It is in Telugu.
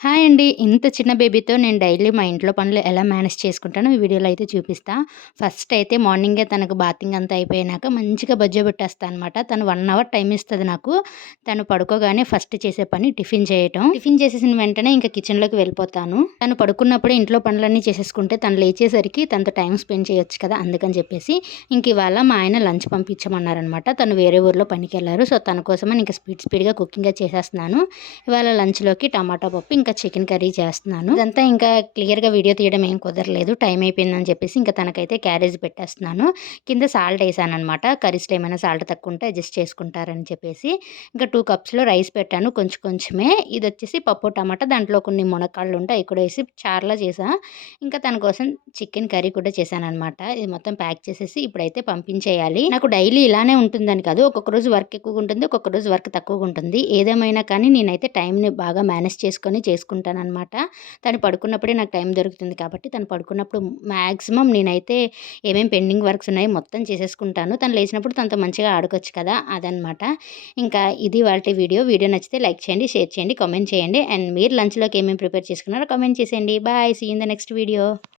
హాయ్ అండి. ఇంత చిన్న బేబీతో నేను డైలీ మా ఇంట్లో పనులు ఎలా మేనేజ్ చేసుకుంటానో ఈ వీడియోలో అయితే చూపిస్తా. ఫస్ట్ అయితే మార్నింగే తనకు బాతింగ్ అంతా అయిపోయినాక మంచిగా బజ్జోబెట్టేస్తా అనమాట. తను 1 అవర్ టైమ్ ఇస్తది నాకు. తను పడుకోగానే ఫస్ట్ చేసే పని టిఫిన్ చేయటం. టిఫిన్ చేసేసిన వెంటనే ఇంక కిచెన్‌లోకి వెళ్ళిపోతాను. తను పడుకున్నప్పుడే ఇంట్లో పనులన్నీ చేసేసుకుంటే తను లేచేసరికి తనతో టైమ్ స్పెండ్ చేయొచ్చు కదా! అందుకని చెప్పేసి ఇంక ఇవాళ మా ఆయన లంచ్ పంపించమన్నారనమాట. తను వేరే ఊర్లో పనికెళ్లారు. సో, తన కోసమని ఇంక స్పీడ్‌గా కుకింగ్‌గా చేసేస్తున్నాను. ఇవాళ లంచ్‌లోకి టమాటా పప్పు, ఇంకా చికెన్ కర్రీ చేస్తున్నాను. ఇదంతా ఇంకా క్లియర్‌గా వీడియో తీయడం ఏం కుదరలేదు. టైం అయిపోయిందని చెప్పేసి ఇంకా తనకైతే క్యారేజ్ పెట్టేస్తున్నాను. కింద సాల్ట్ ఏసాననమాట. కర్రీస్‌లో ఏమైనా సాల్ట్ తక్కువ ఉంటే అడ్జస్ట్ చేసుకుంటారని చెప్పేసి. ఇంకా 2 కప్స్‌లో రైస్ పెట్టాను. కొంచెం కొంచెమే. ఇదొచ్చేసి పప్పు, టమాటా దాంట్లో కొన్ని మునక్కాడలు ఉంటే అయి కూడా ఏసి చారులా చేశా. ఇంకా తన కోసం చికెన్ కర్రీ కూడా చేశాననమాట. ఇది మొత్తం ప్యాక్ చేసేసి ఇప్పుడైతే పంపించేయాలి. నాకు డైలీ ఇలానే ఉంటుందని కాదు. ఒక్కొక్క రోజు వర్క్ ఎక్కువగా ఉంటుంది. ఒక్కొక్క రోజు వర్క్ తక్కువగా ఉంటుంది. ఏదేమైనా కానీ నేనైతే టైంని బాగా మేనేజ్ చేసుకుంటాననమాట. తను పడుకున్నప్పుడే నాకు టైం దొరుకుతుంది కాబట్టి తను పడుకున్నప్పుడు మాక్సిమం నేనైతే ఏమేం పెండింగ్ వర్క్స్ ఉన్నాయో మొత్తం చేసేసుకుంటాను. తను లేచినప్పుడు తనతో మంచిగా ఆడుకోవచ్చు కదా! అదనమాట. ఇంకా ఇది ఇవాల్టి వీడియో. వీడియో నచ్చితే లైక్ చేయండి, షేర్ చేయండి, కామెంట్ చేయండి. అండ్ మీరు లంచ్‌లోకి ఏమేమి ప్రిపేర్ చేసుకున్నారో కామెంట్ చేసేయండి. Bye. See you in the next video.